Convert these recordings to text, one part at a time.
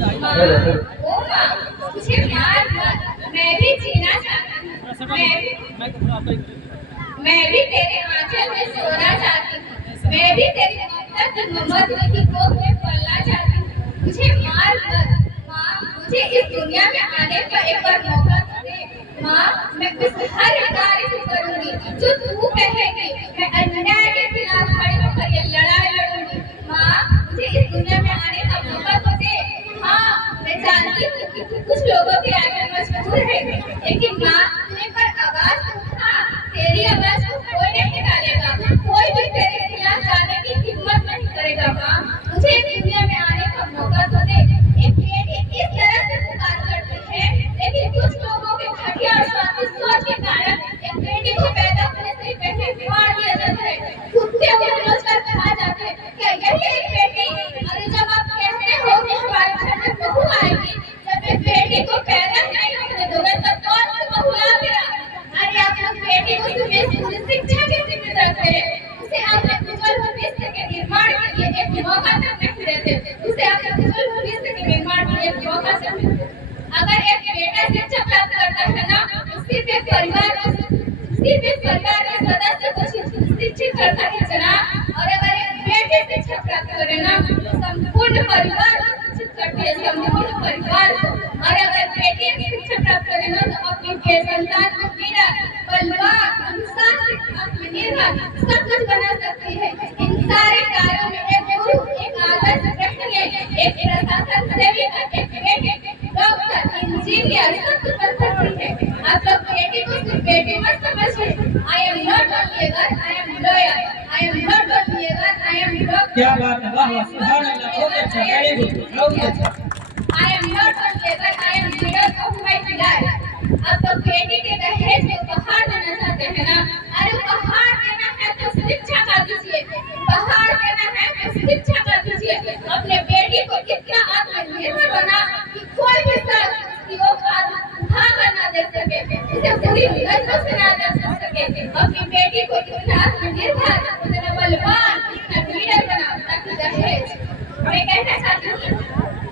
माँ, ओ माँ, मुझे मार मत, मैं भी जीना चाहती हूँ। मैं भी तेरे आंचल में सोना चाहती हूँ। मैं भी तेरी ममता की गोद में पलना चाहती हूँ। मुझे मार मत माँ, मुझे इस दुनिया में आने का एक बार मौका तो दे। माँ, मैं उस हर कार्य को करूँगी जो तू कहेगी। मैं अन्याय के खिलाफ खड़ी होकर ये लड़ाई लड़ूंगी। माँ, मुझे इस दुनिया में आने का मौका तो दे। हाँ, मैं जानती हूँ कि तू कुछ लोगों के आगे मजबूर है, लेकिन माँ, तू एक बार आवाज उठा। तेरी आवाज को कोई नहीं डालेगा, कोई भी तेरे खिलाफ जाने की हिम्मत नहीं करेगा। माँ, मुझे इस दुनिया में आने का मौका तो दे। एक बेटी इस तरह से पुकार करती है, लेकिन कुछ लोगों के घटिया और स्वार्थी सोच के कारण एक बेटी को पैदा होने से पहले मार दिया जाता है। कुत्ते को बेरोजगार कहा जाता है। क्या यही एक बेटी? अरे जब आप कहते हो कि हमारे घर में बहू आएगी, जब एक बेटी को पैदा नहीं होने दोगे तब कौन सी बहू लाएगा? अरे आप लोग बेटी को सिर्फ स्कूल शिक्षा के सीमित रखते हैं। उसे अपने उज्जवल भविष्य के निर्माण के लिए एक मौका तक नहीं देते। उसे अपने उज्जवल भविष्य के निर्माण के लिए एक मौका तक नहीं देते। अगर एक बेटा शिक्षा प्राप्त करता है ना, तो सिर्फ एक परिवार के सदस्य को शिक्षित करता है जनाब। और अगर एक बेटी शिक्षा प्राप्त करे ना, तो संपूर्ण परिवार को शिक्षित करती है, संपूर्ण परिवार को। और अगर बेटी शिक्षा प्राप्त करे ना, तो अपनी संतान को वीरा, बलवान, अनुशासित, आत्मनिर्भर सब कुछ बना सकती है। इन सारे कार्यों में एक गुरु, एक आदर्श गृहिणी, एक प्रशासन सेविका, एक बेटी डॉक्टर, इंजीनियर सब कुछ बन सकती है। आप लोग बेटी को सिर्फ बेटी मत समझिए। I am not only a girl, I am lawyer. I am not only a girl, I am doctor. क्या बात है, वाह वाह, सुभान अल्लाह, बहुत अच्छा, वेरी गुड, बहुत अच्छा। I am not only a girl, I am widow of my life. अब तो बेटी के दहेज में उपहार देना चाहते हैं ना? अरे उपहार देना है तो शिक्षा का दीजिए, उपहार देना है तो शिक्षा का दीजिए। अपने बेटी को इतना आत्मनिर्भर बना कि कोई भी शख्स उसकी औकात उठा कर ना दे सके, उसे पूरी नजरों से ना देख सके। अपनी बेटी को इतना आत्मनिर्भर, इतना बलवान, इतना लीडर बनाओ ताकि दहेज। मैं कहना चाहती हूँ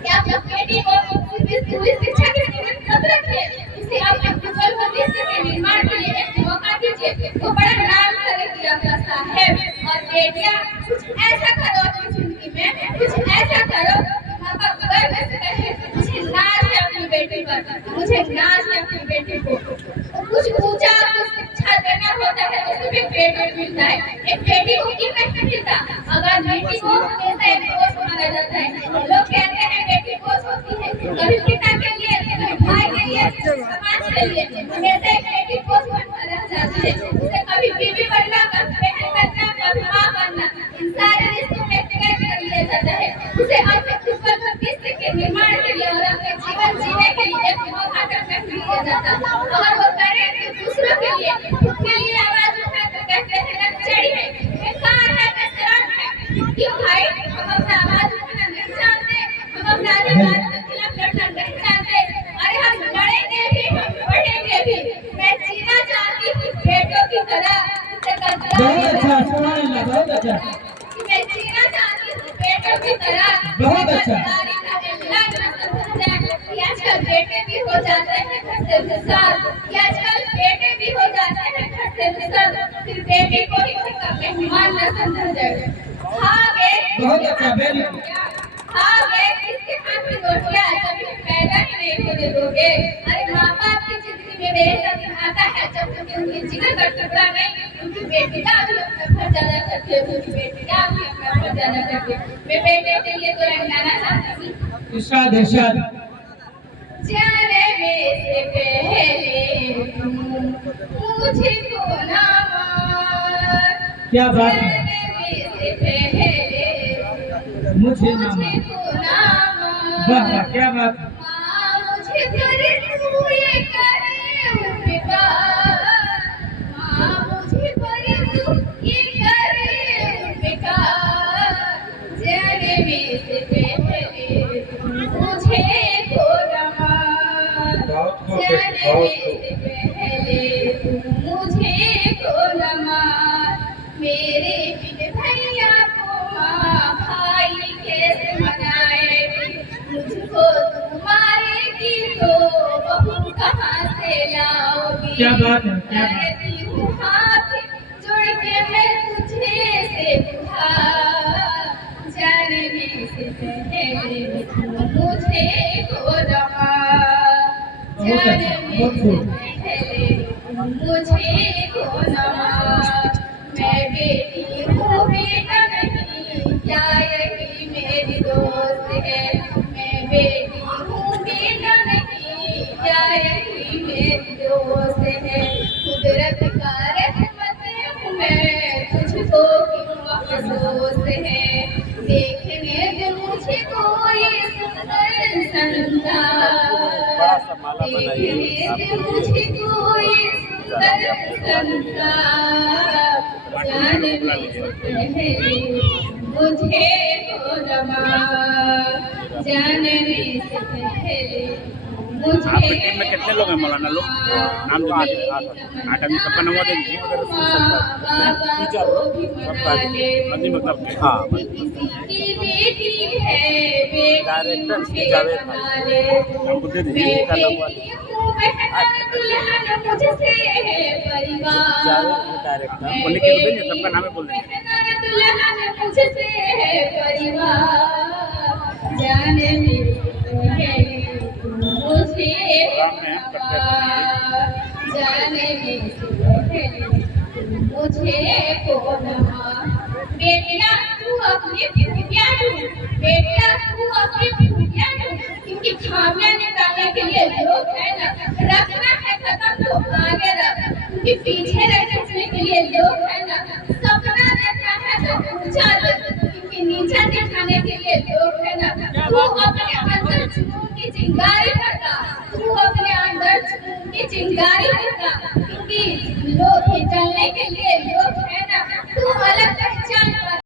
कि आप लोग बेटी को स्कूल शिक्षा के सीमित मत रखिए। उसे अपने उज्जवल भविष्य के निर्माण के लिए एक मौका दीजिए। वो बड़ा नाम करेगी आपका साहेब। और बेटियां, कुछ ऐसा करो अपनी जिंदगी में, कुछ ऐसा करो कि माँ बाप गर्व से कहे मुझे नाज है अपनी बेटी पर, मुझे नाज है अपनी बेटी को। तो कुछ ऊंचा कुछ शिक्षा देना होता है तो सिर्फ एक बेटी मिलता है। एक बेटी को क्यों नहीं मिलता? अगर बेटी को हमेशा एक बोझ माना जाता है। लोग कहते हैं बेटी बोझ होती है, कभी पिता के लिए, कभी भाई के लिए, समाज के लिए। हमेशा एक बेटी बोझ बनकर रह जाती है। उसे कभी बीवी बनना, कभी बहन बनना, कभी माँ बनना, इन सारे रिश्तों में कैद कर लिया जाता है। उसे अपने उज्जवल भविष्य के निर्माण के लिए और अपने जीवन जीने के लिए एक मौका तक नहीं दिया जाता। अगर वो करे तो दूसरों के लिए, खुद के लिए आवाज उठाए तो कहते हैं लचड़ी है, बेकार है, बेशरम है। क्यों भाई? हम अपना आवाज उठाना नहीं जानते, हम अपना अधिकार के खिलाफ लड़ना नहीं जानते। अरे हम लड़ेंगे भी, हम बढ़ेंगे भी। मैं जीना चाहती हूँ बेटों की तरह। बहुत अच्छा, सुभान अल्लाह, बहुत अच्छा, मैं जीना चाहती हूँ बेटों की तरह। बहुत अच्छा। आजकल बेटे भी हो जाते हैं घर से विशाल, आजकल बेटे भी हो जाते हैं घर से विशाल। फिर बेटे को ही उनका मेहमान न समझा जाए। खाओगे, बहुत अच्छा, वेरी गुड। खाओगे किसके हाथ की रोटियां जब तुम पैदा ही नहीं होने दोगे? अरे माँ बाप की जिंदगी में बेहतर आता है जब तुम उनकी जिगर का टुकड़ा नहीं, उनकी बेटियां भी अपना घर जाना करती है, उनकी बेटियां भी अपना घर जाना करती है। मैं बेटे के लिए तो रंगाना चाहती हूँ। इरशाद, इरशाद। जाने में से पहले तुम मुझको ना मार। क्या बात है, जाने में से पहले मुझे ना मार। मुझको ना मार। वाह वाह, क्या बात है। माँ मुझे करे तू ये करे उपकार। माँ मुझे करे तू ये करे उपकार। जाने में से पहले तुम मुझे को ना मार। जाने में से पहले तुम मुझे को ना मार। मेरे बिन भैया को माँ भाई कैसे मनाए? मुझको क्या बात है, क्या बात है। करती हूँ हाथ जोड़ के मैं तुझे से पुकार, जानने से पहले तू मुझे को रमा, बहुत अच्छा, जानने बहुत से खूब। पहले तू मुझे को नमा। मैं बेटी हूँ बेटा नहीं, क्या यही मेरी दोस्त है। मैं बेटी हूँ बेटा नहीं, क्या यही मेरी दोस्त है। कुदरत का रहमत हूँ मैं, तुझको क्यों अफसोस है। देखने दे मुझे कोई सुंदर संसार, देखने दे मुझे कोई सुंदर संसार, जानने से पहले मुझे को रमा, जानने से पहले मुझे आपकी टीम में कितने लोग हैं मौलाना लोग? नाम जो आठ आदमी सबका नाम दे दीजिए। टीचर लोग मध्य मतलब के हाँ किसी की बेटी है, डायरेक्टर बेटी जावेद मुझे भाई। बना ले। हमको दे दीजिए। मैं बेटी हूँ बहन दुल्हन मुझसे है परिवार, जावेद है डायरेक्टर। मैं बोल के बेटी देंगे, सबका नाम ही बोल देंगे। बहन दुल्हन मुझसे है परिवार, जाने में है तू मुझे जाने में है तू मुझे को नमा। बेटिया तू अपनी खूबियाँ ढूंढ, बेटिया तू अपनी खूबियाँ ढूंढ, इनकी खामियां निकालने के लिए लोग है ना, रखना है खत्म तो आगे रख, उनके पीछे रखने के लिए लोग है ना, सपना देखना है तो ऊंचा देख, इनके नीचा दिखाने के लिए लोग है ना। तू अपने अंदर जुनून की चिंगारी भरता, तू अपने अंदर जुनून की चिंगारी भरता, इनकी लोग जलने के लिए